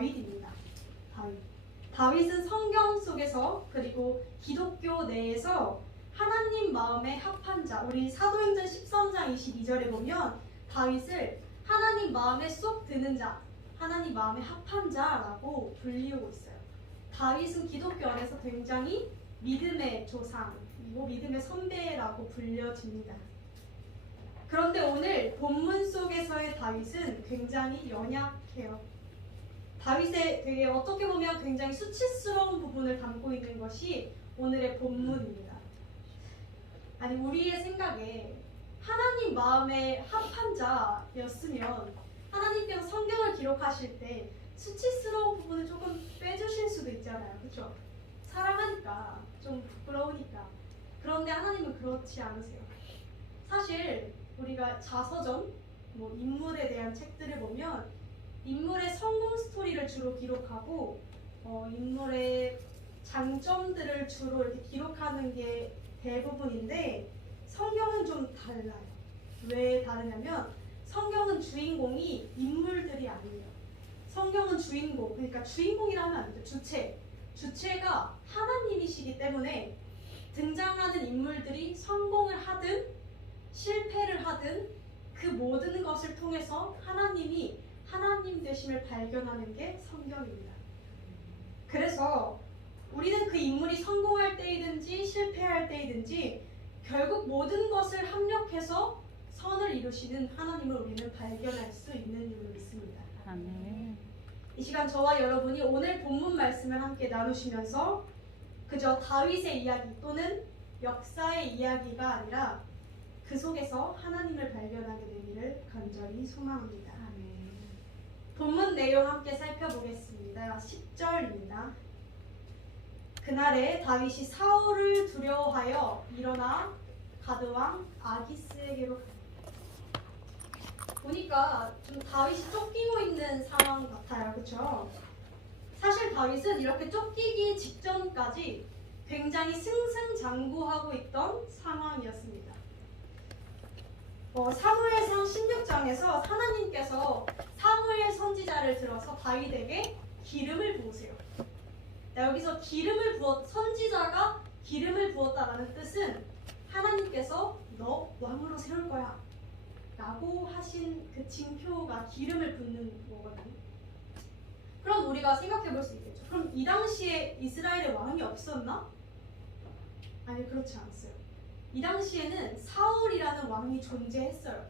다윗입니다. 다윗은 성경 속에서 그리고 기독교 내에서 하나님 마음에 합한 자, 우리 사도행전 13장 22절에 보면 다윗을 하나님 마음에 쏙 드는 자, 하나님 마음에 합한 자라고 불리우고 있어요. 다윗은 기독교 안에서 굉장히 믿음의 조상, 그리고 믿음의 선배라고 불려집니다. 그런데 오늘 본문 속에서의 다윗은 굉장히 연약해요. 다윗의 되게 어떻게 보면 굉장히 수치스러운 부분을 담고 있는 것이 오늘의 본문입니다. 아니, 우리의 생각에 하나님 마음에 합한 자였으면 하나님께서 성경을 기록하실 때 수치스러운 부분을 조금 빼주실 수도 있잖아요. 그렇죠? 사랑하니까, 좀 부끄러우니까. 그런데 하나님은 그렇지 않으세요. 사실 우리가 자서전, 인물에 대한 책들을 보면 인물의 성공 스토리를 주로 기록하고 인물의 장점들을 주로 이렇게 기록하는 게 대부분인데 성경은 좀 달라요. 왜 다르냐면 성경은 주인공이 인물들이 아니에요. 성경은 주인공, 그러니까 주인공이라면 안 돼요. 주체가 하나님이시기 때문에 등장하는 인물들이 성공을 하든 실패를 하든 그 모든 것을 통해서 하나님이 하나님 되심을 발견하는 게 성경입니다. 그래서 우리는 그 인물이 성공할 때이든지 실패할 때이든지 결국 모든 것을 합력해서 선을 이루시는 하나님을 우리는 발견할 수 있는 줄로 믿습니다. 아멘. 이 시간 저와 여러분이 오늘 본문 말씀을 함께 나누시면서 그저 다윗의 이야기 또는 역사의 이야기가 아니라 그 속에서 하나님을 발견하게 되기를 간절히 소망합니다. 본문 내용 함께 살펴보겠습니다. 10절입니다. 그날에 다윗이 사울을 두려워하여 일어나 가드왕 아기스에게로 갑니다. 보니까 좀 다윗이 쫓기고 있는 상황 같아요. 그렇죠? 사실 다윗은 이렇게 쫓기기 직전까지 굉장히 승승장구하고 있던 상황이었습니다. 사무엘상 16장에서 하나님께서 사무엘 선지자를 들어서 다윗에게 기름을 부으세요. 여기서 선지자가 기름을 부었다라는 뜻은 하나님께서 너 왕으로 세울 거야 라고 하신 그 징표가 기름을 붓는 거거든요. 그럼 우리가 생각해 볼 수 있겠죠. 그럼 이 당시에 이스라엘에 왕이 없었나? 아니, 그렇지 않았어요. 이 당시에는 사울이라는 왕이 존재했어요.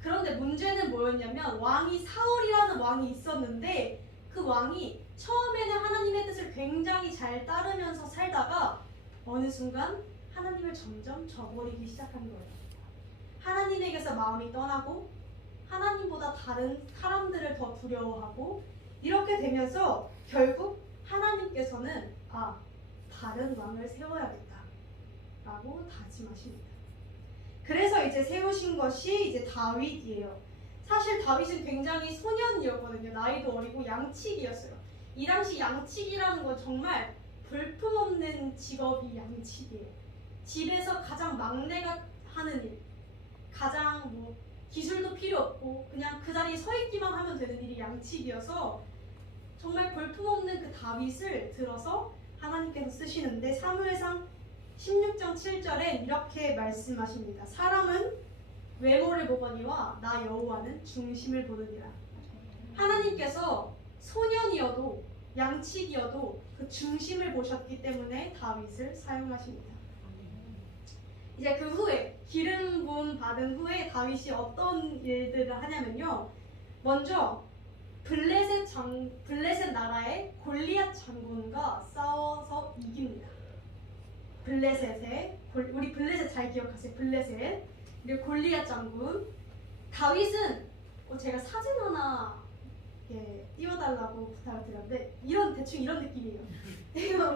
그런데 문제는 뭐였냐면 사울이라는 왕이 있었는데 그 왕이 처음에는 하나님의 뜻을 굉장히 잘 따르면서 살다가 어느 순간 하나님을 점점 저버리기 시작한 거예요. 하나님에게서 마음이 떠나고 하나님보다 다른 사람들을 더 두려워하고 이렇게 되면서 결국 하나님께서는 다른 왕을 세워야겠다 라고 다짐하십니다. 그래서 이제 세우신 것이 이제 다윗이에요. 사실 다윗은 굉장히 소년이었거든요. 나이도 어리고 양치기였어요. 이 당시 양치기라는 건 정말 볼품없는 직업이 양치기예요. 집에서 가장 막내가 하는 일, 가장 기술도 필요 없고 그냥 그 자리에 서 있기만 하면 되는 일이 양치기여서 정말 볼품없는 그 다윗을 들어서 하나님께서 쓰시는데 사무엘상 16장 7절에 이렇게 말씀하십니다. 사람은 외모를 보거니와 나 여호와는 중심을 보느니라. 하나님께서 소년이어도 양치기여도 그 중심을 보셨기 때문에 다윗을 사용하십니다. 이제 그 후에 기름 부음 받은 후에 다윗이 어떤 일들을 하냐면요. 먼저 블레셋 나라의 골리앗 장군과 싸워서 이깁니다. 우리 블레셋 잘 기억하세요. 블레셋 그리고 골리앗 장군. 다윗은 제가 사진 하나 띄워달라고 부탁을 드렸는데 대충 이런 느낌이에요.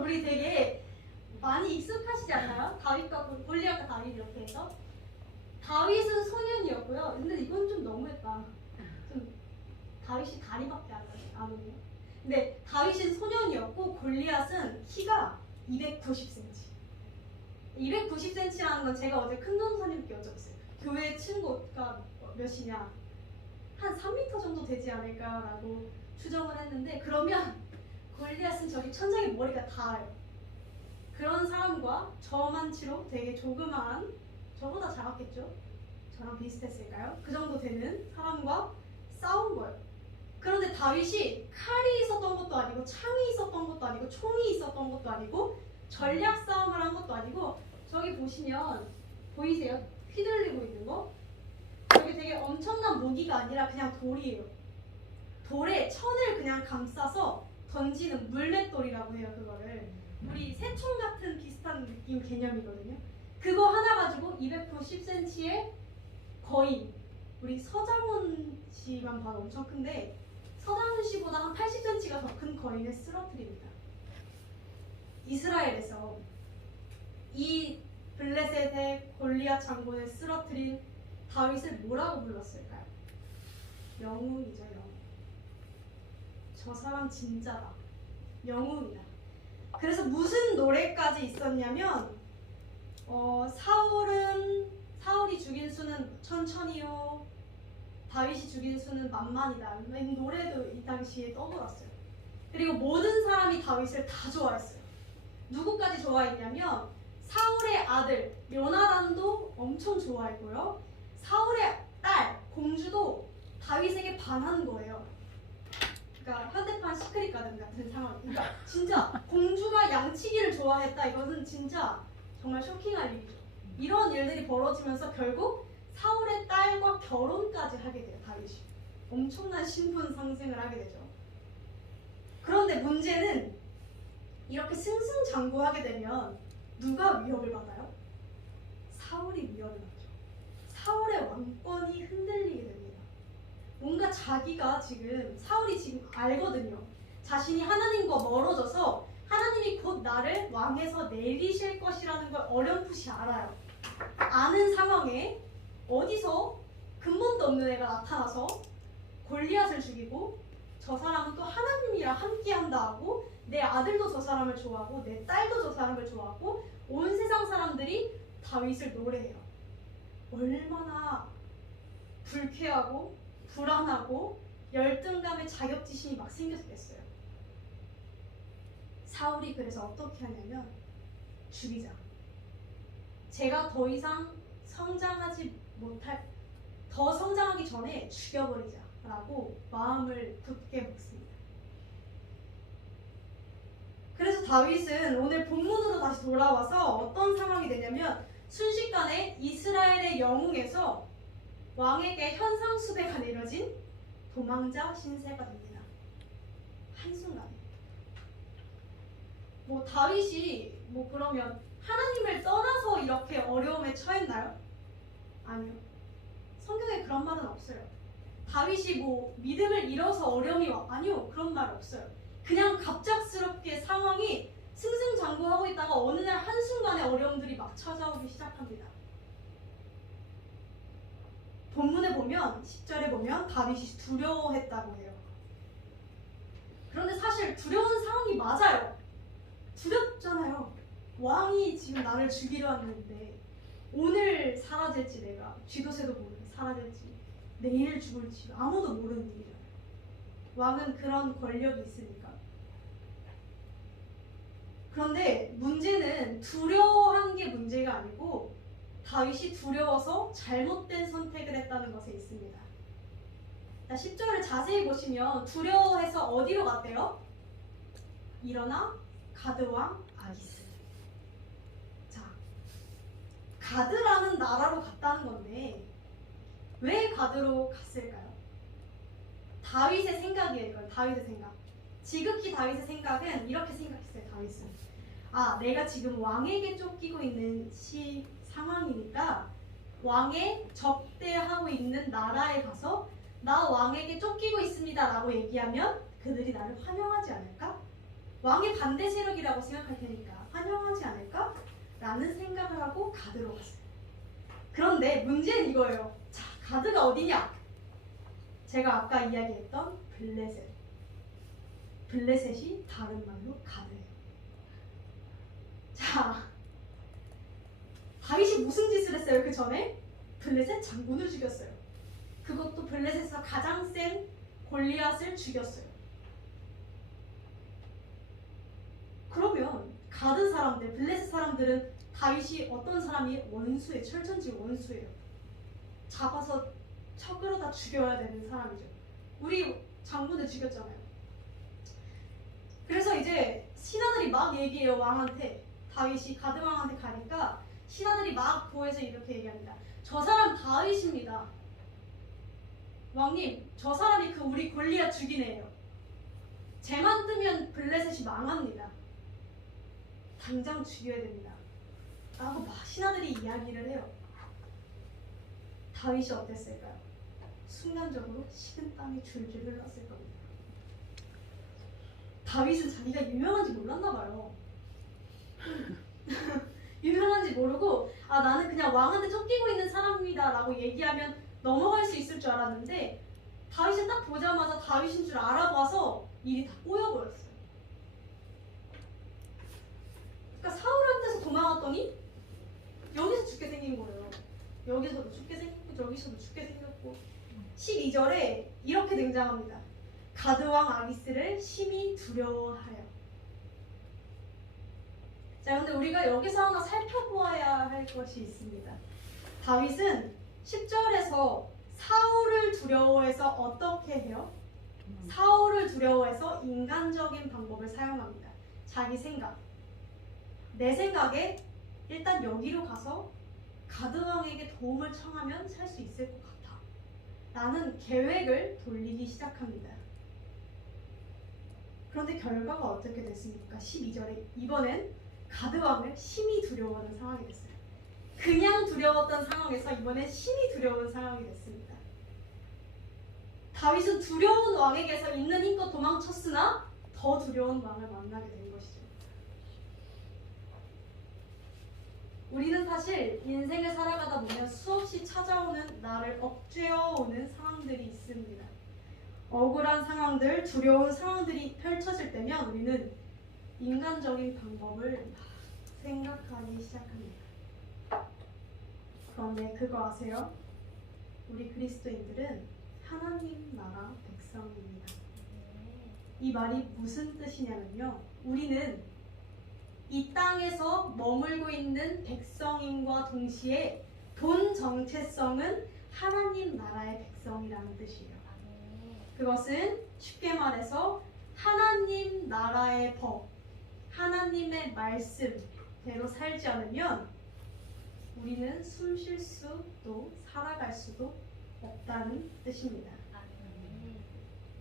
우리 되게 많이 익숙하시지 않나요? 다윗과 골리앗과 다윗 이렇게 해서 다윗은 소년이었고요. 근데 이건 좀 너무했다. 좀 다윗이 다리밖에 안 오네요. 근데 다윗은 소년이었고 골리앗은 키가 290cm. 290cm라는 건 제가 어제 큰 전도사님께 여쭤봤어요. 교회 층고가 몇이냐? 한 3m 정도 되지 않을까라고 추정을 했는데 그러면 골리앗은 저기 천장에 머리가 닿아요. 그런 사람과 저만치로 되게 조그마한, 저보다 작았겠죠? 저랑 비슷했을까요? 그 정도 되는 사람과 싸운 거예요. 그런데 다윗이 칼이 있었던 것도 아니고 창이 있었던 것도 아니고 총이 있었던 것도 아니고 전략 싸움을 한 것도 아니고 저기 보시면 보이세요? 휘둘리고 있는 거? 여기 되게 엄청난 무기가 아니라 그냥 돌이에요. 돌에 천을 그냥 감싸서 던지는 물맷돌이라고 해요. 그거를 우리 새총 같은 비슷한 느낌 개념이거든요. 그거 하나 가지고 200호 10cm의 거인, 우리 서장훈 씨만 봐도 엄청 큰데 서장훈 씨보다 한 80cm가 더 큰 거인을 쓰러뜨립니다. 이스라엘에서 이 블레셋의 골리앗 장군을 쓰러뜨린 다윗을 뭐라고 불렀을까요? 영웅이죠, 영웅. 저 사람 진짜다. 영웅이다. 그래서 무슨 노래까지 있었냐면 사울이 죽인 수는 천천히요, 다윗이 죽인 수는 만만이다. 이 노래도 이 당시에 떠돌았어요. 그리고 모든 사람이 다윗을 다 좋아했어요. 누구까지 좋아했냐면 사울의 아들 요나단도 엄청 좋아했고요. 사울의 딸 공주도 다윗에게 반한 거예요. 그러니까 현대판 시크릿 가든 같은 상황. 그러니까 진짜 공주가 양치기를 좋아했다. 이것은 진짜 정말 쇼킹한 일이죠. 이런 일들이 벌어지면서 결국 사울의 딸과 결혼까지 하게 돼요. 다윗이 엄청난 신분 상승을 하게 되죠. 그런데 문제는 이렇게 승승장구하게 되면 누가 위협을 받아요? 사울이 위협을 받죠. 사울의 왕권이 흔들리게 됩니다. 뭔가 자기가 사울이 지금 알거든요. 자신이 하나님과 멀어져서 하나님이 곧 나를 왕에서 내리실 것이라는 걸 어렴풋이 알아요. 아는 상황에 어디서 근본도 없는 애가 나타나서 골리앗을 죽이고 저 사람은 또 하나님이랑 함께한다 하고 내 아들도 저 사람을 좋아하고 내 딸도 저 사람을 좋아하고 온 세상 사람들이 다윗을 노래해요. 얼마나 불쾌하고 불안하고 열등감에 자격지심이 막 생겼겠어요. 사울이 그래서 어떻게 하냐면 죽이자. 제가 더 이상 더 성장하기 전에 죽여버리자 라고 마음을 굳게 먹습니다. 그래서 다윗은 오늘 본문으로 다시 돌아와서 어떤 상황이 되냐면 순식간에 이스라엘의 영웅에서 왕에게 현상수배가 내려진 도망자 신세가 됩니다. 한순간에. 다윗이 그러면 하나님을 떠나서 이렇게 어려움에 처했나요? 아니요. 성경에 그런 말은 없어요. 다윗이 믿음을 잃어서 어려움이 아니요. 그런 말 없어요. 그냥 갑작스럽게 상황이 승승장구하고 있다가 어느 날 한순간에 어려움들이 막 찾아오기 시작합니다. 본문에 보면 10절에 보면 다윗이 두려워했다고 해요. 그런데 사실 두려운 상황이 맞아요. 두렵잖아요. 왕이 지금 나를 죽이려 하는데 오늘 사라질지 내가 쥐도새도 모르는 사라질지 내일 죽을지 아무도 모르는 일이잖아요. 왕은 그런 권력이 있으니까. 그런데 문제는 두려워한 게 문제가 아니고 다윗이 두려워서 잘못된 선택을 했다는 것에 있습니다. 10절을 자세히 보시면 두려워해서 어디로 갔대요? 일어나 가드왕 아기스. 자, 가드라는 나라로 갔다는 건데 왜 가드로 갔을까요? 다윗의 생각이에요. 이건 다윗의 생각. 지극히 다윗의 생각은 이렇게 생각했어요. 다윗은 내가 지금 왕에게 쫓기고 있는 상황이니까 왕에 적대하고 있는 나라에 가서 나 왕에게 쫓기고 있습니다 라고 얘기하면 그들이 나를 환영하지 않을까? 왕의 반대 세력이라고 생각할 테니까 환영하지 않을까? 라는 생각을 하고 가드로 갔어요. 그런데 문제는 이거예요. 자, 가드가 어디냐? 제가 아까 이야기했던 블레셋. 블레셋이 다른 말로 가드예요. 자, 다윗이 무슨 짓을 했어요? 그 전에 블레셋 장군을 죽였어요. 그것도 블레셋에서 가장 센 골리앗을 죽였어요. 가드 사람들, 블레셋 사람들은 다윗이 어떤 사람이 원수예요. 철천지 원수예요. 잡아서 척으로 다 죽여야 되는 사람이죠. 우리 장군을 죽였잖아요. 그래서 이제 신하들이 막 얘기해요. 왕한테. 다윗이 가드 왕한테 가니까 신하들이 막 보여서 이렇게 얘기합니다. 저 사람 다윗입니다. 왕님, 저 사람이 그 우리 골리앗 죽인 애예요. 쟤만 뜨면 블레셋이 망합니다. 당장 죽여야 됩니다. 라고 막 신하들이 이야기를 해요. 다윗이 어땠을까요? 순간적으로 식은땀이 줄줄 흘렀을 겁니다. 다윗은 자기가 유명한지 몰랐나 봐요. 유명한지 모르고 아 나는 그냥 왕한테 쫓기고 있는 사람입니다 라고 얘기하면 넘어갈 수 있을 줄 알았는데 다윗을 딱 보자마자 다윗인 줄 알아봐서 일이 다 꼬여버렸어요. 그러니까 사울한테서 도망갔더니 여기서 죽게 생긴 거예요. 여기서도 죽게 생겼고 저기서도 죽게 생겼고 12절에 이렇게 등장합니다. 가드왕 아기스를 심히 두려워하여. 자, 근데 우리가 여기서 하나 살펴보아야 할 것이 있습니다. 다윗은 10절에서 사울을 두려워해서 어떻게 해요? 사울을 두려워해서 인간적인 방법을 사용합니다. 자기 생각. 내 생각에 일단 여기로 가서 가드왕에게 도움을 청하면 살 수 있을 것 같아. 라는 계획을 돌리기 시작합니다. 그런데 결과가 어떻게 됐습니까? 12절에 이번엔 가드왕을 심히 두려워하는 상황이 됐어요. 그냥 두려웠던 상황에서 이번엔 심히 두려운 상황이 됐습니다. 다윗은 두려운 왕에게서 있는 힘껏 도망쳤으나 더 두려운 왕을 만나게 된 것이죠. 우리는 사실 인생을 살아가다 보면 수없이 찾아오는 나를 억제어오는 상황들이 있습니다. 억울한 상황들, 두려운 상황들이 펼쳐질 때면 우리는 인간적인 방법을 생각하기 시작합니다. 그런데 그거 아세요? 우리 그리스도인들은 하나님 나라 백성입니다. 이 말이 무슨 뜻이냐면요. 우리는 이 땅에서 머물고 있는 백성인과 동시에 본 정체성은 하나님 나라의 백성이라는 뜻이에요. 그것은 쉽게 말해서 하나님 나라의 법, 하나님의 말씀대로 살지 않으면 우리는 숨 쉴 수도 살아갈 수도 없다는 뜻입니다.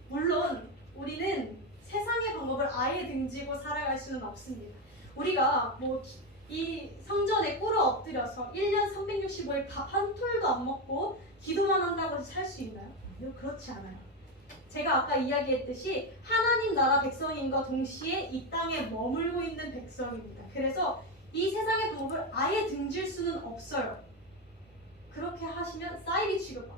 물론 우리는 세상의 방법을 아예 등지고 살아갈 수는 없습니다. 우리가 뭐 이 성전에 꿇어 엎드려서 1년 365일 밥 한 톨도 안 먹고 기도만 한다고 해서 살 수 있나요? 그렇지 않아요. 제가 아까 이야기했듯이 하나님 나라 백성인과 동시에 이 땅에 머물고 있는 백성입니다. 그래서 이 세상의 방법을 아예 등질 수는 없어요. 그렇게 하시면 사이비 취급받아요.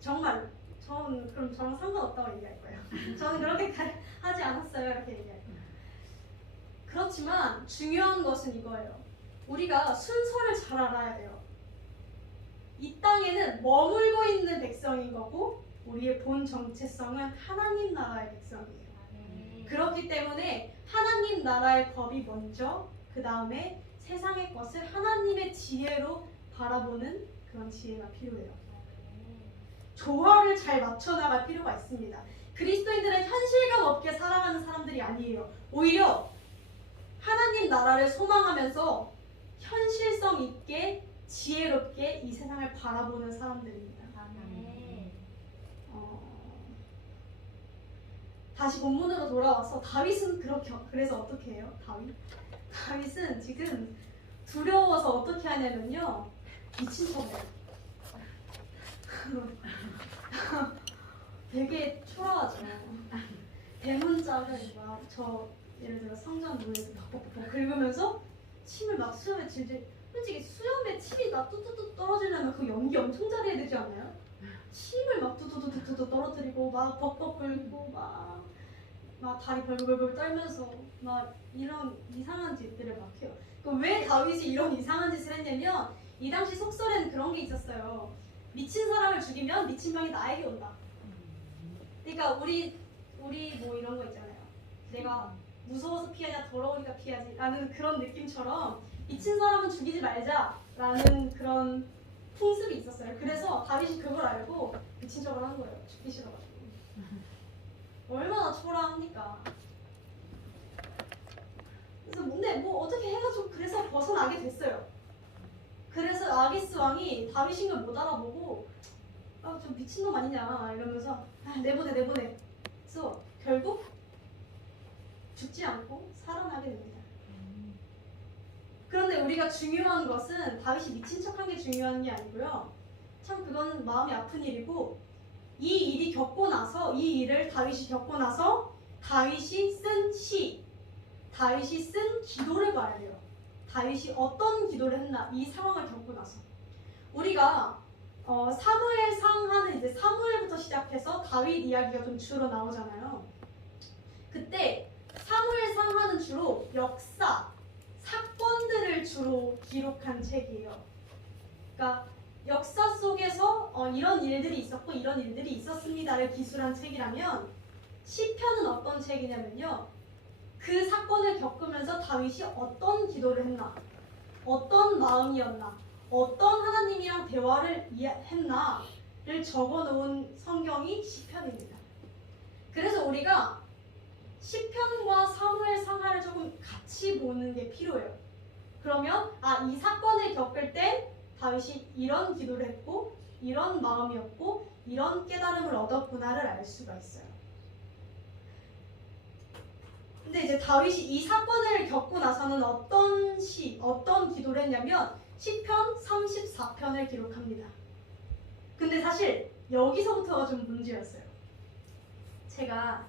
정말로. 저는 그럼 저랑 상관없다고 얘기할 거예요. 저는 그렇게 하지 않았어요. 이렇게 얘기할 거예요. 그렇지만 중요한 것은 이거예요. 우리가 순서를 잘 알아야 돼요. 이 땅에는 머물고 있는 백성인 거고 우리의 본 정체성은 하나님 나라의 백성이에요. 그렇기 때문에 하나님 나라의 법이 먼저 그 다음에 세상의 것을 하나님의 지혜로 바라보는 그런 지혜가 필요해요. 조화를 잘 맞춰나갈 필요가 있습니다. 그리스도인들은 현실감 없게 살아가는 사람들이 아니에요. 오히려 하나님 나라를 소망하면서 현실성 있게 지혜롭게 이 세상을 바라보는 사람들입니다. 다시 본문으로 돌아와서 다윗은 그래서 어떻게 해요? 다윗은 지금 두려워서 어떻게 하냐면요. 미친 척해요. 되게 초라하죠. 대문짝을 막 예를 들어 성전 문에서 벅벅벅 긁으면서 침을 막 수염에 질질. 솔직히 수염에 침이 막 뚜뚜뚜 떨어지려면 그 연기 엄청 잘해야 되지 않나요? 침을 막 뚜뚜뚜뚜뚜 떨어뜨리고 막 벅벅 긁고 막 다리 벌벌벌 떨면서 막 이런 이상한 짓들을 막 해요. 왜 다윗이 이런 이상한 짓을 했냐면 이 당시 속설에는 그런 게 있었어요. 미친 사람을 죽이면 미친 병이 나에게 온다. 그러니까 우리 뭐 이런 거 있잖아요. 내가 무서워서 피하냐 더러우니까 피하지 라는 그런 느낌처럼 미친 사람은 죽이지 말자 라는 그런 풍습이 있었어요. 그래서 다윗이 그걸 알고 미친 척을 한 거예요. 죽기 싫어가지고. 얼마나 초라합니까? 그래서 근데 뭐 어떻게 해가지고 그래서 벗어나게 됐어요. 그래서 아기스 왕이 다윗인 걸 못 알아보고 좀 미친놈 아니냐 이러면서 내보내. 그래서 결국 죽지 않고 살아나게 됩니다. 그런데 우리가 중요한 것은 다윗이 미친 척한 게 중요한 게 아니고요. 참 그건 마음이 아픈 일이고 이 일이 겪고 나서 이 일을 다윗이 겪고 나서 다윗이 쓴 시, 다윗이 쓴 기도를 봐야 돼요. 다윗이 어떤 기도를 했나 이 상황을 겪고 나서 우리가 사무엘상 하는 이제 사무엘부터 시작해서 다윗 이야기가 좀 주로 나오잖아요. 그때 사무엘상 하는 주로 역사, 사건들을 주로 기록한 책이에요. 그러니까 역사 속에서 이런 일들이 있었고 이런 일들이 있었습니다를 기술한 책이라면 시편은 어떤 책이냐면요. 그 사건을 겪으면서 다윗이 어떤 기도를 했나, 어떤 마음이었나, 어떤 하나님이랑 대화를 했나를 적어놓은 성경이 시편입니다. 그래서 우리가 시편과 사무엘상하를 조금 같이 보는 게 필요해요. 그러면 이 사건을 겪을 때 다윗이 이런 기도를 했고 이런 마음이었고 이런 깨달음을 얻었구나를 알 수가 있어요. 근데 이제 다윗이 이 사건을 겪고 나서는 어떤 기도를 했냐면 시편 34편을 기록합니다. 근데 사실 여기서부터가 좀 문제였어요. 제가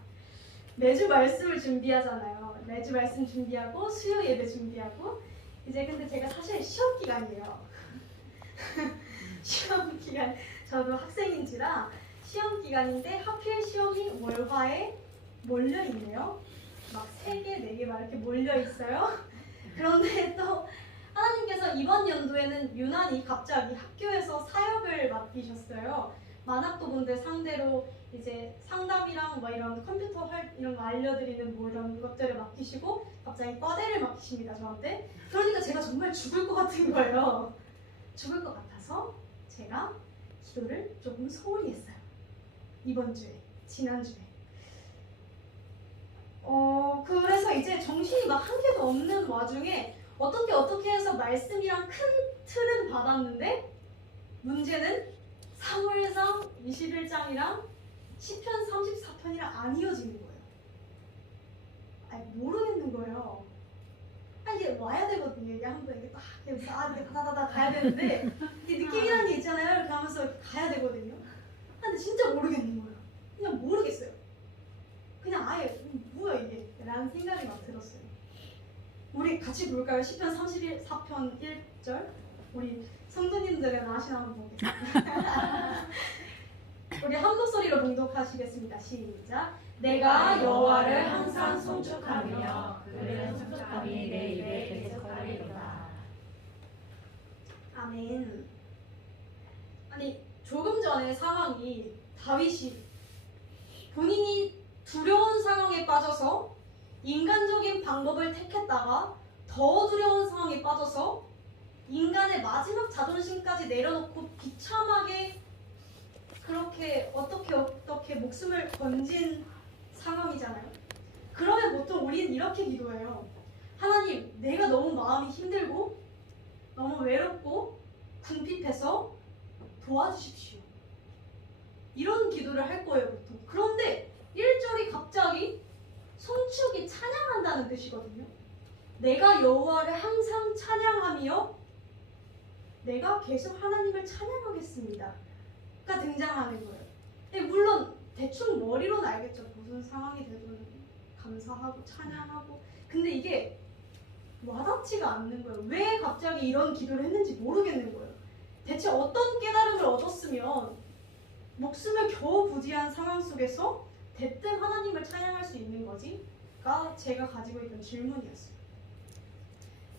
매주 말씀을 준비하잖아요. 매주 말씀 준비하고 수요 예배 준비하고 이제 근데 제가 사실 시험 기간이에요. 시험 기간 저도 학생인지라 시험 기간인데 하필 시험이 월화에 몰려 있네요. 막 3개, 4개 막 이렇게 몰려 있어요. 그런데 또 하나님께서 이번 연도에는 유난히 갑자기 학교에서 사역을 맡기셨어요. 만학도분들 상대로 이제 상담이랑 뭐 이런 컴퓨터 이런 거 알려드리는 뭐 이런 것들을 맡기시고 갑자기 과대를 맡기십니다 저한테. 그러니까 제가 정말 죽을 것 같은 거예요. 죽을 것 같아서 제가 기도를 조금 소홀히 했어요. 이번 주에, 지난주에. 그래서 이제 정신이 막 한 개도 없는 와중에 어떻게 해서 말씀이랑 큰 틀은 받았는데 문제는 사무엘상 21장이랑 시편 34편이랑 안 이어지는 거예요. 모르겠는 거예요. 이게 와야 되거든요. 이게 한번 이게 딱 이렇게 다다다다 가야 되는데 이게 느낌이라는 게 있잖아요. 이렇게 하면서 이렇게 가야 되거든요. 근데 진짜 모르겠는 거예요. 그냥 모르겠어요. 그냥 아예 뭐야 이게 라는 생각이 막 들었어요. 우리 같이 볼까요? 시편 34편 1절. 우리 성도님들은 아시나 한번 보겠습니다. 우리 한 목소리로 봉독하시겠습니다. 시작. 내가 여호와를 항상 송축하며 그의 송축함이 내 입에 계속하리로다. 아멘. 아니 조금 전의 상황이 다윗이 본인이 두려운 상황에 빠져서 인간적인 방법을 택했다가 더 두려운 상황에 빠져서 인간의 마지막 자존심까지 내려놓고 비참하게 그렇게 어떻게 목숨을 건진 상황이잖아요. 그러면 보통 우리는 이렇게 기도해요. 하나님, 내가 너무 마음이 힘들고 너무 외롭고 궁핍해서 도와주십시오. 이런 기도를 할 거예요, 보통. 그런데 1절이 갑자기 송축이 찬양한다는 뜻이거든요. 내가 여호와를 항상 찬양하며 내가 계속 하나님을 찬양하겠습니다. 가 등장하는 거예요. 근데 물론 대충 머리로는 알겠죠. 무슨 상황이 되든 감사하고 찬양하고. 근데 이게 와닿지가 않는 거예요. 왜 갑자기 이런 기도를 했는지 모르겠는 거예요. 대체 어떤 깨달음을 얻었으면 목숨을 겨우 부지한 상황 속에서 대뜸 하나님을 찬양할 수 있는 거지?가 제가 가지고 있던 질문이었어요.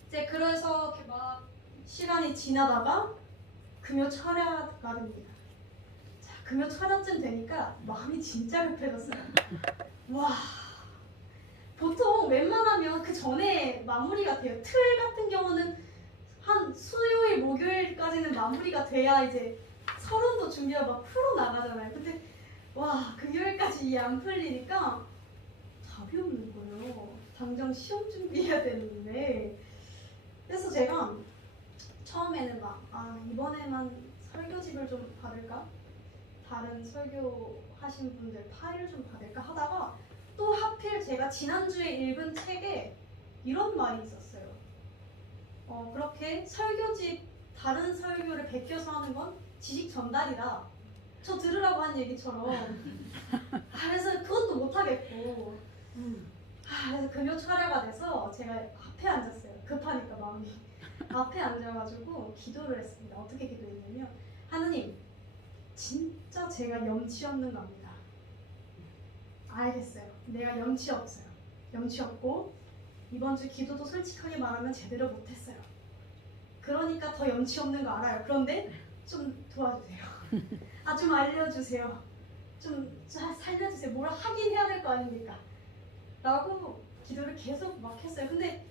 이제 그래서 이렇게 막 시간이 지나다가 금요 철야가 됩니다. 자, 금요 철야쯤 되니까 마음이 진짜 급해졌어요. 와, 보통 웬만하면 그 전에 마무리가 돼요. 틀 같은 경우는 한 수요일, 목요일까지는 마무리가 돼야 이제 서론도 준비하고 막 풀어 나가잖아요. 근데 와, 금요일까지 이게 안 풀리니까 답이 없는 거예요. 당장 시험 준비해야 되는데. 그래서 제가 처음에는 막 이번에만 설교집을 좀 받을까? 다른 설교하신 분들 파일을 좀 받을까 하다가 또 하필 제가 지난주에 읽은 책에 이런 말이 있었어요. 그렇게 설교집 다른 설교를 베껴서 하는 건 지식 전달이다. 저 들으라고 한 얘기처럼. 그래서 그것도 못하겠고. 그래서 금요 철야가 돼서 제가 앞에 앉았어요. 급하니까 마음이. 앞에 앉아가지고 기도를 했습니다. 어떻게 기도했냐면, 하느님, 진짜 제가 염치 없는 겁니다. 알겠어요. 내가 염치 없어요. 염치 없고 이번 주 기도도 솔직하게 말하면 제대로 못했어요. 그러니까 더 염치 없는 거 알아요. 그런데 좀 도와주세요. 좀 알려주세요. 좀 살려주세요. 뭘 하긴 해야 될 거 아닙니까? 라고 기도를 계속 막 했어요. 근데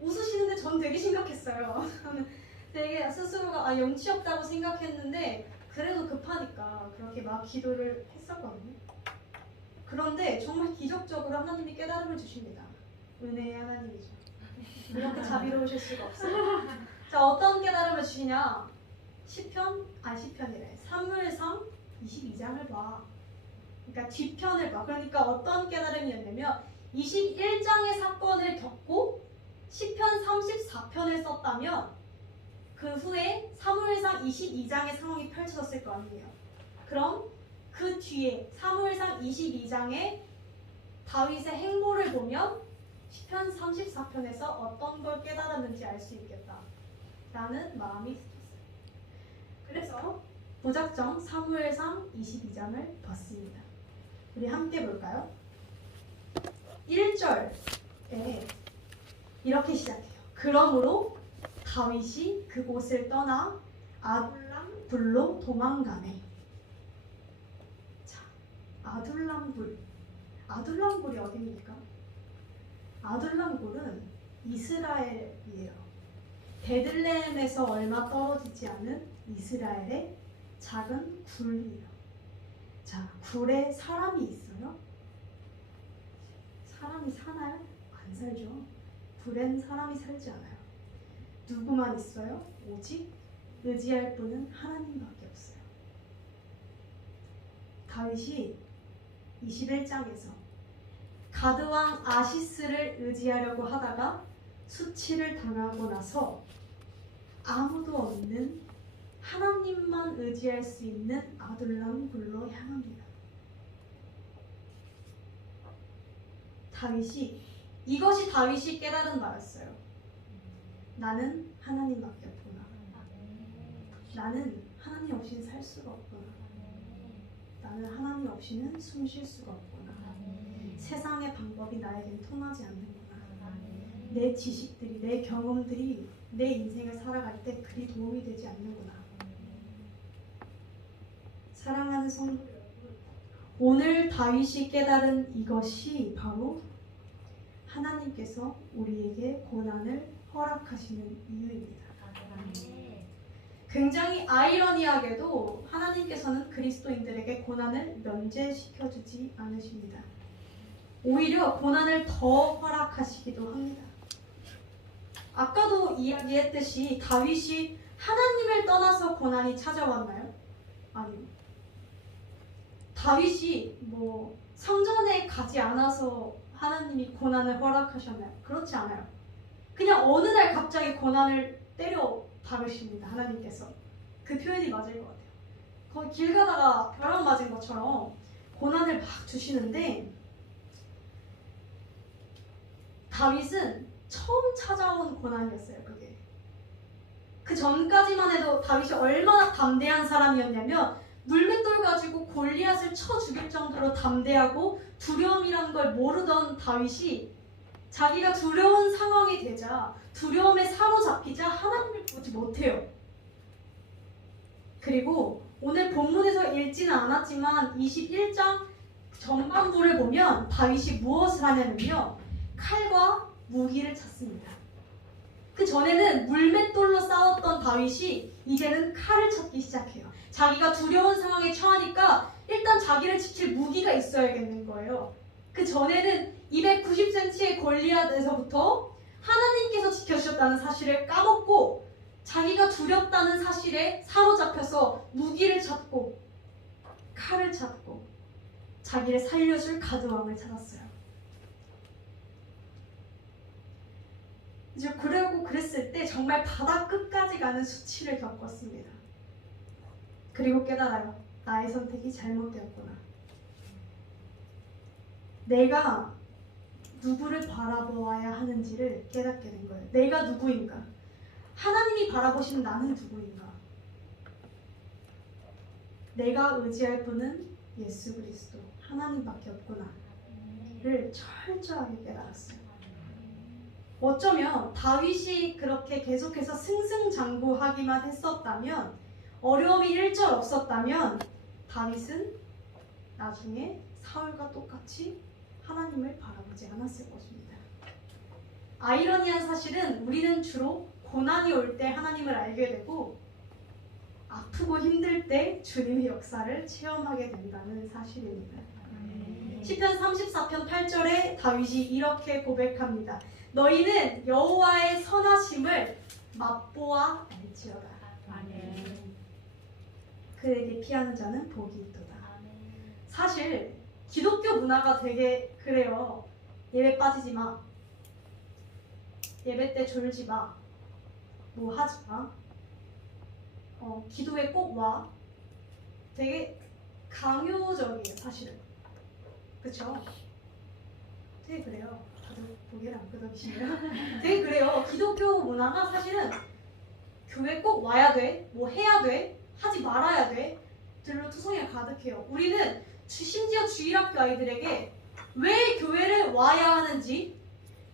웃으시는데 전 되게 심각했어요. 저는 되게 스스로가 염치 없다고 생각했는데 그래도 급하니까 그렇게 막 기도를 했었거든요. 그런데 정말 기적적으로 하나님이 깨달음을 주십니다. 은혜의 하나님이죠. 이렇게 자비로우실 수가 없어요. 자, 어떤 깨달음을 주시냐? 시편이래. 사무엘상 22장을 봐. 그러니까 뒤편을 봐. 그러니까 어떤 깨달음이었냐면 21장의 사건을 겪고 시편 34편을 썼다면 그 후에 사무엘상 22장의 상황이 펼쳐졌을 거 아니에요. 그럼 그 뒤에 사무엘상 22장에 다윗의 행보를 보면 시편 34편에서 어떤 걸 깨달았는지 알 수 있겠다 라는 마음이 있었어요. 그래서 무작정 사무엘상 22장을 봤습니다. 우리 함께 볼까요? 1절에 이렇게 시작해요. 그러므로 다윗이 그곳을 떠나 아둘람불로 도망가네. 자, 아둘람불. 아둘람불이 어디입니까? 아둘람불은 이스라엘이에요. 베들레헴에서 얼마 떨어지지 않은 이스라엘의 작은 굴이에요. 자, 굴에 사람이 있어요? 사람이 사나요? 안 살죠. 굴엔 사람이 살지 않아요. 누구만 있어요? 오직 의지할 분은 하나님밖에 없어요. 다윗이 21장에서 가드왕 아시스를 의지하려고 하다가 수치를 당하고 나서 아무도 없는 하나님만 의지할 수 있는 아둘람 굴로 향합니다. 이것이 다윗이 깨달은 바였어요. 나는 하나님밖에 없구나. 나는 하나님 없이는 살 수가 없구나. 나는 하나님 없이는 숨 쉴 수가 없구나. 세상의 방법이 나에겐 통하지 않는구나. 내 지식들이, 내 경험들이 내 인생을 살아갈 때 그리 도움이 되지 않는구나. 사랑하는 성도 여러분, 오늘 다윗이 깨달은 이것이 바로 하나님께서 우리에게 고난을 허락하시는 이유입니다. 굉장히 아이러니하게도 하나님께서는 그리스도인들에게 고난을 면제시켜주지 않으십니다. 오히려 고난을 더 허락하시기도 합니다. 아까도 이야기했듯이 다윗이 하나님을 떠나서 고난이 찾아왔나요? 아니요. 다윗이 성전에 가지 않아서 하나님이 고난을 허락하셨나요? 그렇지 않아요. 그냥 어느 날 갑자기 고난을 때려 박으십니다. 하나님께서. 그 표현이 맞을 것 같아요. 거의 길 가다가 벼락 맞은 것처럼 고난을 막 주시는데 다윗은 처음 찾아온 고난이었어요. 그게. 그 전까지만 해도 다윗이 얼마나 담대한 사람이었냐면 물맷돌 가지고 골리앗을 쳐 죽일 정도로 담대하고 두려움이란 걸 모르던 다윗이 자기가 두려운 상황이 되자 두려움에 사로잡히자 하나님을 보지 못해요. 그리고 오늘 본문에서 읽지는 않았지만 21장 전반부를 보면 다윗이 무엇을 하냐면요. 칼과 무기를 찾습니다. 그 전에는 물맷돌로 싸웠던 다윗이 이제는 칼을 찾기 시작해요. 자기가 두려운 상황에 처하니까 일단 자기를 지킬 무기가 있어야겠는 거예요. 그 전에는 290cm의 골리앗에서부터 하나님께서 지켜주셨다는 사실을 까먹고 자기가 두렵다는 사실에 사로잡혀서 무기를 찾고 칼을 찾고 자기를 살려줄 가드왕을 찾았어요. 이제 그러고 그랬을 때 정말 바다 끝까지 가는 수치를 겪었습니다. 그리고 깨달아요. 나의 선택이 잘못되었구나. 내가 누구를 바라보아야 하는지를 깨닫게 된 거예요. 내가 누구인가? 하나님이 바라보시는 나는 누구인가? 내가 의지할 분은 예수 그리스도 하나님밖에 없구나를 철저하게 깨달았어요. 어쩌면 다윗이 그렇게 계속해서 승승장구하기만 했었다면, 어려움이 일절 없었다면 다윗은 나중에 사울과 똑같이 하나님을 바라보지 않았을 것입니다. 아이러니한 사실은 우리는 주로 고난이 올 때 하나님을 알게 되고 아프고 힘들 때 주님의 역사를 체험하게 된다는 사실입니다. 시편 34편 8절에 다윗이 이렇게 고백합니다. 너희는 여호와의 선하심을 맛보아 알지어다. 그에게 피하는 자는 복이 있도다. 사실 기독교 문화가 되게 그래요. 예배 빠지지 마. 예배 때 졸지 마. 뭐 하지 마. 기도에 꼭 와. 되게 강요적이에요, 사실은. 그쵸? 되게 그래요. 다들 고개를 안 끄덕이시네요. 되게 그래요. 기독교 문화가 사실은 교회 꼭 와야 돼, 뭐 해야 돼, 하지 말아야 돼, 들로 투성이가 가득해요. 우리는 심지어 주일학교 아이들에게 왜 교회를 와야 하는지,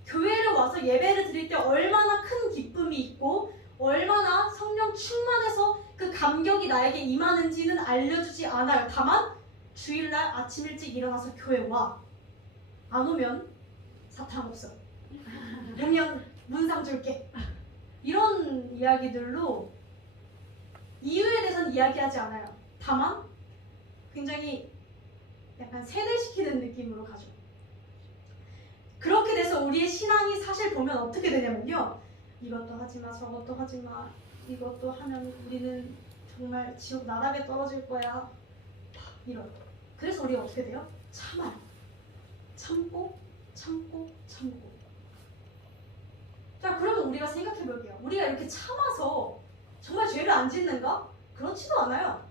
교회를 와서 예배를 드릴 때 얼마나 큰 기쁨이 있고 얼마나 성령 충만해서 그 감격이 나에게 임하는지는 알려주지 않아요. 다만 주일날 아침 일찍 일어나서 교회 와. 안 오면 사탕 없어. 오면 문상 줄게. 이런 이야기들로 이유에 대해서는 이야기하지 않아요. 다만 굉장히 약간 세뇌시키는 느낌으로 가죠. 그렇게 돼서 우리의 신앙이 사실 보면 어떻게 되냐면요. 이것도 하지마, 저것도 하지마, 이것도 하면 우리는 정말 지옥 나락에 떨어질 거야. 이런. 그래서 우리가 어떻게 돼요? 참아요. 참고 참고 참고. 자, 그러면 우리가 생각해 볼게요. 우리가 이렇게 참아서 정말 죄를 안 짓는가? 그렇지도 않아요.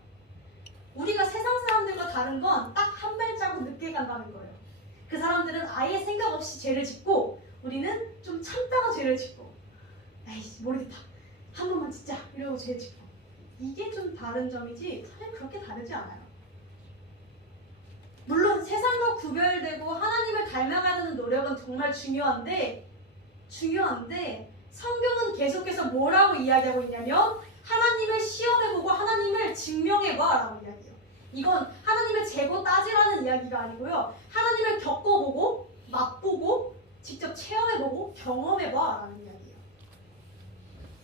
우리가 세상 사람들과 다른 건 딱 한 발자국 늦게 간다는 거예요. 그 사람들은 아예 생각 없이 죄를 짓고 우리는 좀 참다가 죄를 짓고, 에이씨 모르겠다, 한 번만 짓자 이러고 죄 짓고. 이게 좀 다른 점이지 사실 그렇게 다르지 않아요. 물론 세상과 구별되고 하나님을 닮아가는 노력은 정말 중요한데 성경은 계속해서 뭐라고 이야기하고 있냐면 하나님을 시험해보고 하나님을 증명해봐 라고 이야기해요. 이건 하나님을 재고 따지라는 이야기가 아니고요. 하나님을 겪어보고 맛보고 직접 체험해보고 경험해봐 라는 이야기예요.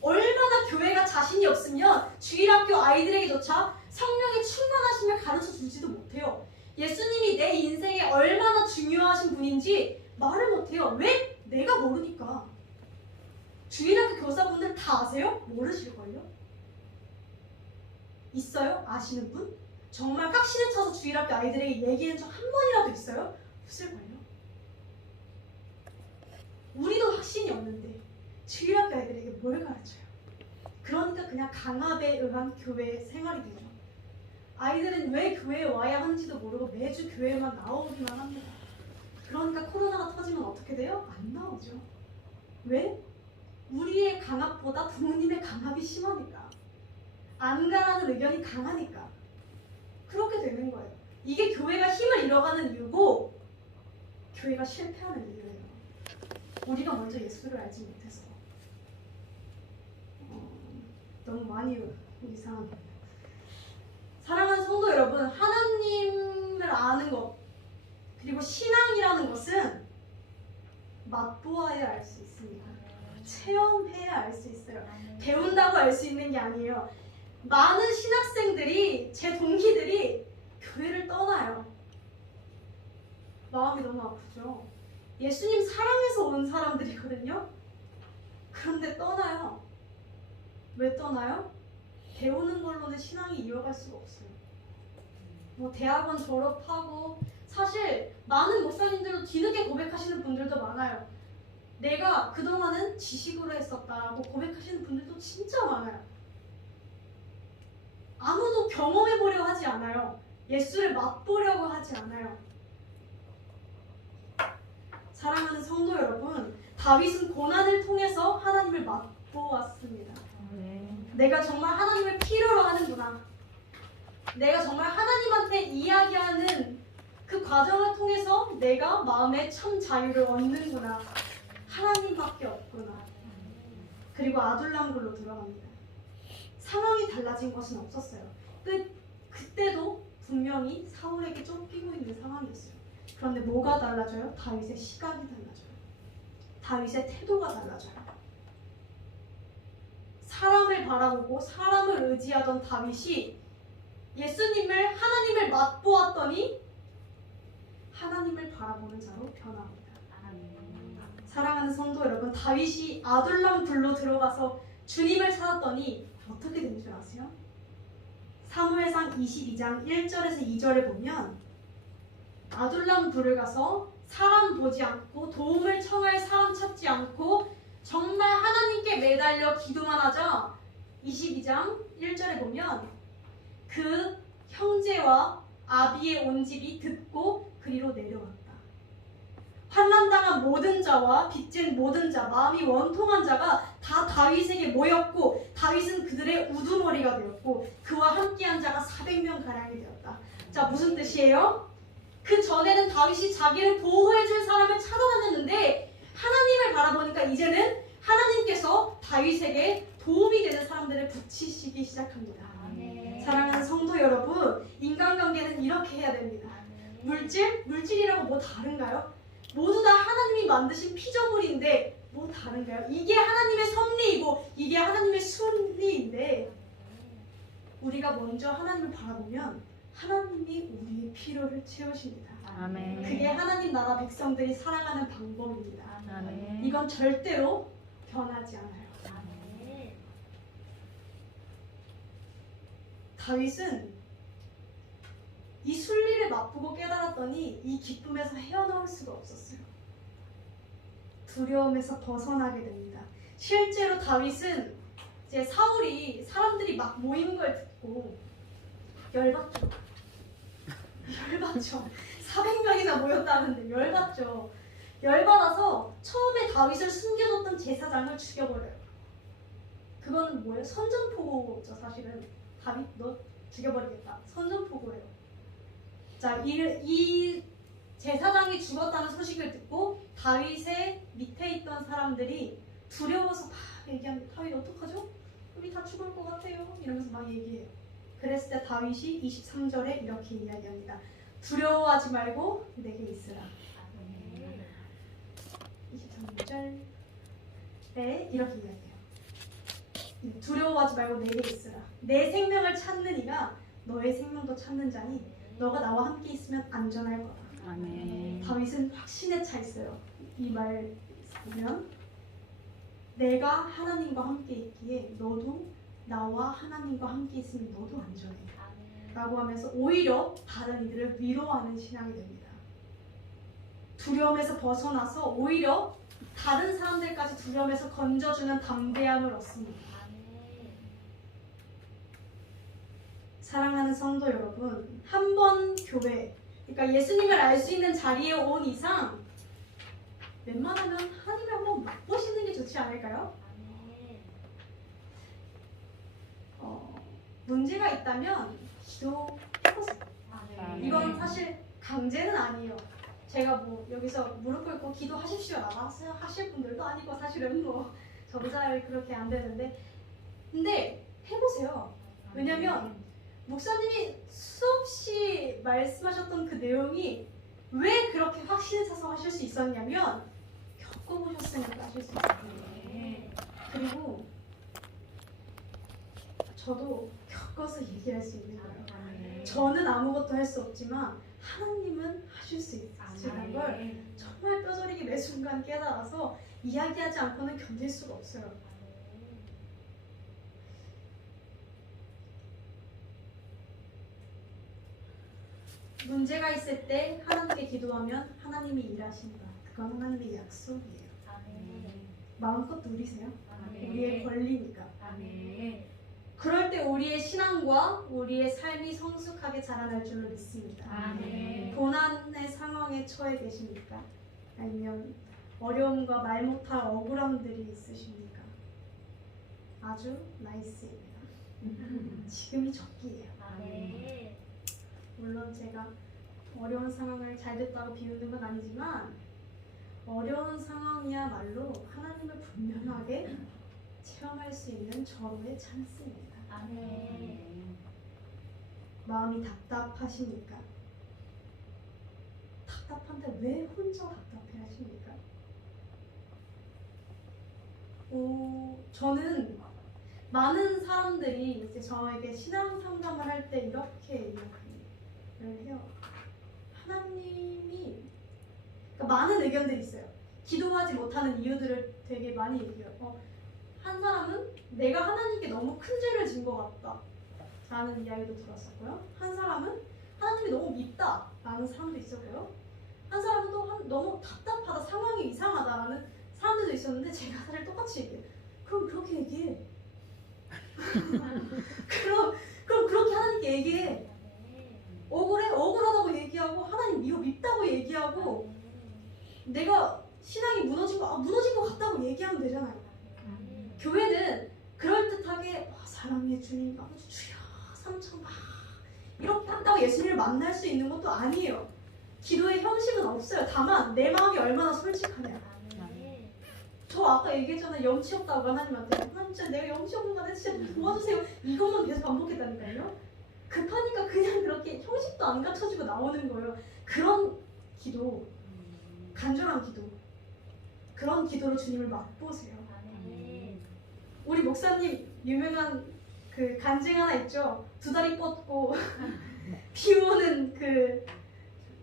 얼마나 교회가 자신이 없으면 주일학교 아이들에게조차 성령의 충만하심을 가르쳐주지도 못해요. 예수님이 내 인생에 얼마나 중요하신 분인지 말을 못해요. 왜? 내가 모르니까. 주일학교 교사분들 다 아세요? 모르실걸요? 있어요? 아시는 분? 정말 확신에 차서 주일학교 아이들에게 얘기한 적 한 번이라도 있어요? 없을걸요? 우리도 확신이 없는데 주일학교 아이들에게 뭘 가르쳐요? 그러니까 그냥 강압에 의한 교회 생활이 되죠. 아이들은 왜 교회에 와야 하는지도 모르고 매주 교회만 나오기만 합니다. 그러니까 코로나가 터지면 어떻게 돼요? 안 나오죠. 왜? 우리의 강압보다 부모님의 강압이 심하니까. 안 가라는 의견이 강하니까. 그렇게 되는 거예요. 이게 교회가 힘을 잃어가는 이유고 교회가 실패하는 이유예요. 우리가 먼저 예수를 알지 못해서. 너무 많이 이상합니다. 사랑하는 성도 여러분, 하나님을 아는 것 그리고 신앙이라는 것은 맛보아야 알 수 있습니다. 체험해야 알 수 있어요. 배운다고 알 수 있는 게 아니에요. 많은 신학생들이, 제 동기들이 교회를 떠나요. 마음이 너무 아프죠. 예수님 사랑해서 온 사람들이거든요. 그런데 떠나요. 왜 떠나요? 배우는 걸로는 신앙이 이어갈 수가 없어요. 뭐 대학원 졸업하고, 사실 많은 목사님들도 뒤늦게 고백하시는 분들도 많아요. 내가 그동안은 지식으로 했었다라고 고백하시는 분들도 진짜 많아요. 아무도 경험해보려 하지 않아요. 예수를 맛보려고 하지 않아요. 사랑하는 성도 여러분, 다윗은 고난을 통해서 하나님을 맛보았습니다. 내가 정말 하나님을 필요로 하는구나. 내가 정말 하나님한테 이야기하는 그 과정을 통해서 내가 마음의 참 자유를 얻는구나. 하나님밖에 없구나. 그리고 아둘람굴로 들어갑니다. 상황이 달라진 것은 없었어요. 그때도 분명히 사울에게 쫓기고 있는 상황이었어요. 그런데 뭐가 달라져요? 다윗의 시각이 달라져요. 다윗의 태도가 달라져요. 사람을 바라보고 사람을 의지하던 다윗이 하나님을 맛보았더니 하나님을 바라보는 자로 변합니다. 사랑하는 성도 여러분, 다윗이 아둘람 굴로 들어가서 주님을 찾았더니 어떻게 된 줄 아세요? 사무엘상 22장 1절에서 2절에 보면 아둘람 굴을 가서 사람 보지 않고 도움을 청할 사람 찾지 않고 정말 하나님께 매달려 기도만 하자 22장 1절에 보면 그 형제와 아비의 온 집이 듣고 그리로 내려왔다. 환난당한 모든 자와 빚진 모든 자, 마음이 원통한 자가 다 다윗에게 모였고 다윗은 그들의 우두머리가 되었고 그와 함께한 자가 400명가량이 되었다. 자, 무슨 뜻이에요? 그 전에는 다윗이 자기를 보호해줄 사람을 찾아다녔는데 하나님을 바라보니까 이제는 하나님께서 다윗에게 도움이 되는 사람들을 붙이시기 시작합니다. 사랑하는 성도 여러분, 인간관계는 이렇게 해야 됩니다. 물질이라고 뭐 다른가요? 모두 다 하나님이 만드신 피조물인데 뭐 다른가요? 이게 하나님의 섭리이고 이게 하나님의 순리인데 우리가 먼저 하나님을 바라보면 하나님이 우리의 필요를 채우십니다. 아멘. 그게 하나님 나라 백성들이 살아가는 방법입니다. 아멘. 이건 절대로 변하지 않아요. 다윗은 이 순리를 맛보고 깨달았더니 이 기쁨에서 헤어나올 수가 없었어요. 두려움에서 벗어나게 됩니다. 실제로 다윗은 이제 사람들이 막 모이는 걸 듣고 열받죠. 400명이나 모였다는데 열받죠. 열받아서 처음에 다윗을 숨겨뒀던 제사장을 죽여버려요. 그건 뭐예요? 선전포고죠. 사실은 다윗 너 죽여버리겠다. 선전포고예요. 자, 이 제사장이 죽었다는 소식을 듣고 다윗의 밑에 있던 사람들이 두려워서 막 얘기합니다. 다윗 어떡하죠? 우리 다 죽을 것 같아요. 이러면서 막 얘기해요. 그랬을 때 다윗이 23절에 이렇게 이야기합니다. 두려워하지 말고 내게 있으라. 23절에 이렇게 이야기해요. 두려워하지 말고 내게 있으라. 내 생명을 찾는 이가 너의 생명도 찾는 자니 너가 나와 함께 있으면 안전할 거다. 아멘. 다윗은 확신에 차 있어요. 이 말 보면 내가 하나님과 함께 있기에 너도 나와 하나님과 함께 있으면 너도 안전해 라고 하면서 오히려 다른 이들을 위로하는 신앙이 됩니다. 두려움에서 벗어나서 오히려 다른 사람들까지 두려움에서 건져주는 담대함을 얻습니다. 사랑하는 성도 여러분, 한 번 교회, 그러니까 예수님을 알 수 있는 자리에 온 이상 웬만하면 하나님을 한번 맛보시는 게 좋지 않을까요? 문제가 있다면 기도해보세요. 이건 사실 강제는 아니에요. 제가 뭐 여기서 무릎 꿇고 기도하십시오 라고 하실 분들도 아니고 사실은 뭐 저도 잘 그렇게 안 되는데 근데 해보세요. 왜냐면 목사님이 수없이 말씀하셨던 그 내용이 왜 그렇게 확신을 차서 하실 수 있었냐면 겪어보셨으니까 아실 수 있어요. 네. 그리고 저도 겪어서 얘기할 수 있는 거예요. 아멘. 저는 아무것도 할 수 없지만 하나님은 하실 수 있으시다는 걸 아멘. 정말 뼈저리게 매 순간 깨달아서 이야기하지 않고는 견딜 수가 없어요. 문제가 있을 때 하나님께 기도하면 하나님이 일하신다. 그건 하나님의 약속이에요. 아멘. 마음껏 누리세요. 아멘. 우리의 권리니까. 아멘. 그럴 때 우리의 신앙과 우리의 삶이 성숙하게 자라날 줄로 믿습니다. 아멘. 고난의 상황에 처해 계십니까? 아니면 어려움과 말 못할 억울함들이 있으십니까? 아주 나이스입니다. 지금이 적기예요. 아멘. 물론 제가 어려운 상황을 잘 됐다고 비우는 건 아니지만 어려운 상황이야말로 하나님을 분명하게 체험할 수 있는 절호의 찬스입니다. 아멘. 마음이 답답하십니까? 답답한데 왜 혼자 답답해 하십니까? 저는 많은 사람들이 이제 저에게 신앙 상담을 할 때 이렇게 이야기를 해요. 하나님이 그러니까 많은 의견들이 있어요. 기도하지 못하는 이유들을 되게 많이 얘기해요. 한 사람은 내가 하나님께 너무 큰 죄를 진 것 같다 라는 이야기도 들었었고요. 한 사람은 하나님이 너무 밉다 라는 사람도 있었고요. 한 사람은 또 너무 답답하다, 상황이 이상하다라는 사람들도 있었는데 제가 사실 똑같이 얘기해요. 그럼 그렇게 얘기해. 그럼 그렇게 하나님께 얘기해. 억울해? 억울하다고 얘기하고 하나님 밉다고 얘기하고 내가 신앙이 무너진 것 같다고 얘기하면 되잖아요. 교회는 그럴듯하게 사랑해 주님 아버지 주여 삼천 이렇게 한다고 예수님을 만날 수 있는 것도 아니에요. 기도의 형식은 없어요. 다만 내 마음이 얼마나 솔직하냐. 저 아까 얘기했잖아요. 염치 없다고 하나님한테. 하나님 진짜 내가 염치 없는 거같 진짜 도와주세요. 이것만 계속 반복했다니까요. 급하니까 그냥 그렇게 형식도 안 갖춰지고 나오는 거예요. 그런 기도, 간절한 기도, 그런 기도로 주님을 맛보세요. 우리 목사님 유명한 그 간증 하나 있죠. 두 다리 뻗고 비 오는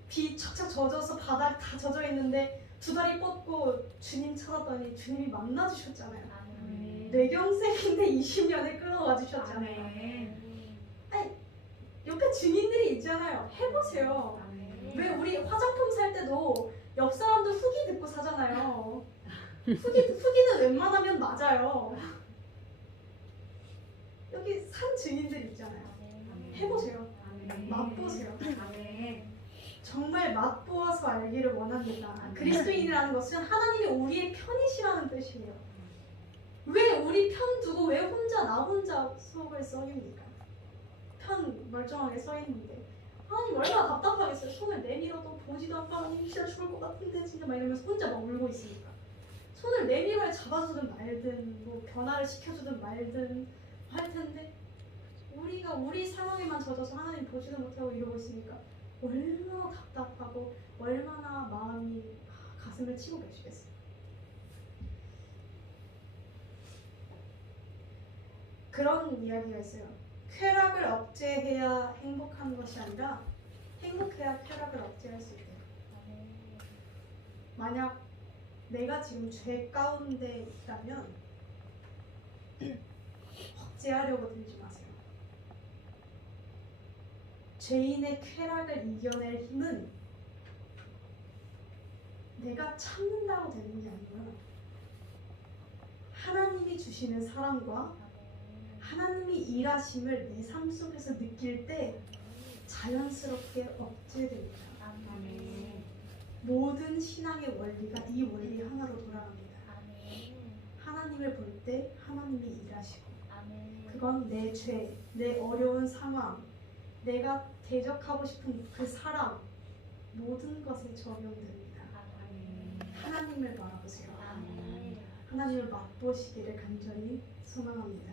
비 척척 젖어서 바닥 다 젖어 있는데 두 다리 뻗고 주님 찾았더니 주님이 만나 주셨잖아요. 뇌경색인데 20년을 끌어와 주셨잖아요. 아니, 옆에 증인들이 있잖아요. 해보세요. 왜 우리 화장품 살 때도 옆 사람도 후기 듣고 사잖아요. 후기는 웬만하면 맞아요. 여기 산 증인들 있잖아요. 해보세요. 맛보세요. 정말 맛보아서 알기를 원합니다. 그리스도인이라는 것은 하나님이 우리의 편이시라는 뜻이에요. 왜 우리 편 두고 왜 나 혼자 속을 썩입니까? 편 멀쩡하게 서 있는데 하나님 얼마나 답답하겠어요. 손을 내밀어도 보지도 않고 하나님 진짜 죽을 것 같은데 진짜 막 이러면서 혼자 막 울고 있으니까 손을 내밀어야 잡아주든 말든 뭐 변화를 시켜주든 말든 할 텐데 우리가 우리 상황에만 젖어서 하나님 보지도 못하고 이러고 있으니까 얼마나 답답하고 얼마나 마음이 가슴을 치고 계시겠어요. 그런 이야기가 있어요. 쾌락을 억제해야 행복한 것이 아니라 행복해야 쾌락을 억제할 수 있대요. 만약 내가 지금 죄 가운데 있다면 억제하려고 들지 마세요. 죄인의 쾌락을 이겨낼 힘은 내가 참는다고 되는 게 아니고요. 하나님이 주시는 사랑과 하나님이 일하심을 내 삶 속에서 느낄 때 자연스럽게 억제됩니다. 모든 신앙의 원리가 이 원리 하나로 돌아갑니다. 하나님을 볼 때 하나님이 일하시고 그건 내 죄, 내 어려운 상황, 내가 대적하고 싶은 그 사람 모든 것에 적용됩니다. 하나님을 바라보세요. 하나님을 맛보시기를 간절히 소망합니다.